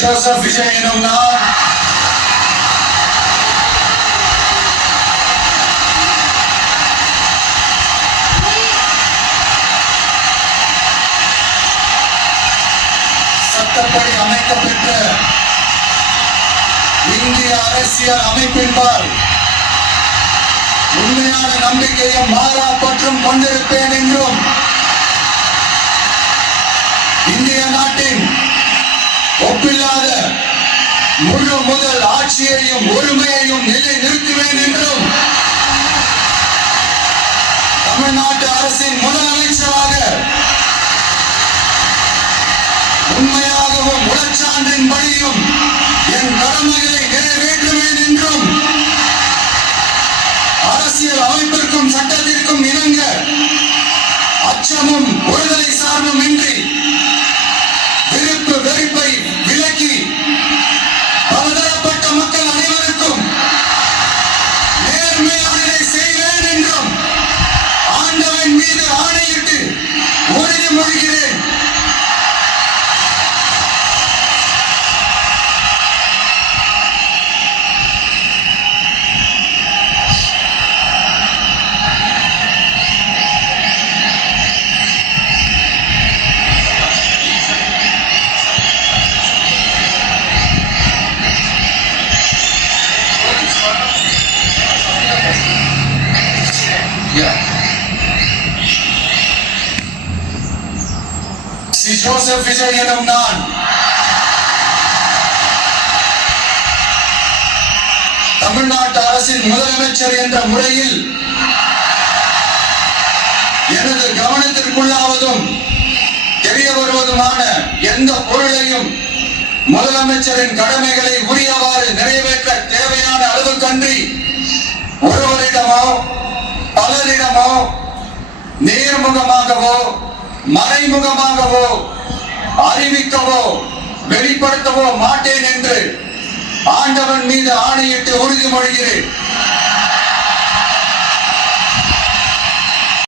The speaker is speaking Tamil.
ஜோசப் விஜய் எனும் நான் சட்டப்படி அமைக்கப்பெற்ற இந்திய அரசியல் அமைப்பின்பால் உண்மையான நம்பிக்கையும் மாறா பற்றும் கொண்டிருப்பேன் என்றும் இந்திய நாட்டின் ஒப்பில்லாத முழு முதல் ஆட்சியையும் ஒருமையையும் நிலை நிறுத்துவேன் என்றும் தமிழ்நாட்டு அரசின் முதலமைச்சராக உண்மையாகவும் உளச்சான்றின் படியும் என் கடமைகளை நிறைவேற்றுவேன் என்றும் அரசியல் அமைப்பிற்கும் சட்டத்திற்கும் இணங்க அச்சமும் ஒருதலை சார்பும் இன்றி விருப்பு வெறுப்பை விலக்கி பலதரப்பட்ட மக்கள் அனைவருக்கும் நேர்மையானதை செய்வேன் என்றும் ஆண்டவன் மீது ஆணையிட்டு உறுதிமொழிகிறேன். ஜோசப் விஜய் எனும் நான் தமிழ்நாட்டு அரசின் முதலமைச்சர் என்ற முறையில் எனது கவனத்திற்குள்ளாவதும் தெரிய வருவதுமான எந்த பொருளையும் முதலமைச்சரின் கடமைகளை உரியவாறு நிறைவேற்ற தேவையான அளவுக்கன்றி ஒருவரிடமோ பலரிடமோ நேர்முகமாகவோ மறைமுகமாகவோ அறிவிக்கவோ வெளிப்படுத்தவோ மாட்டேன் என்று ஆண்டவன் மீது ஆணையிட்டு உறுதிமொழிகிறேன்.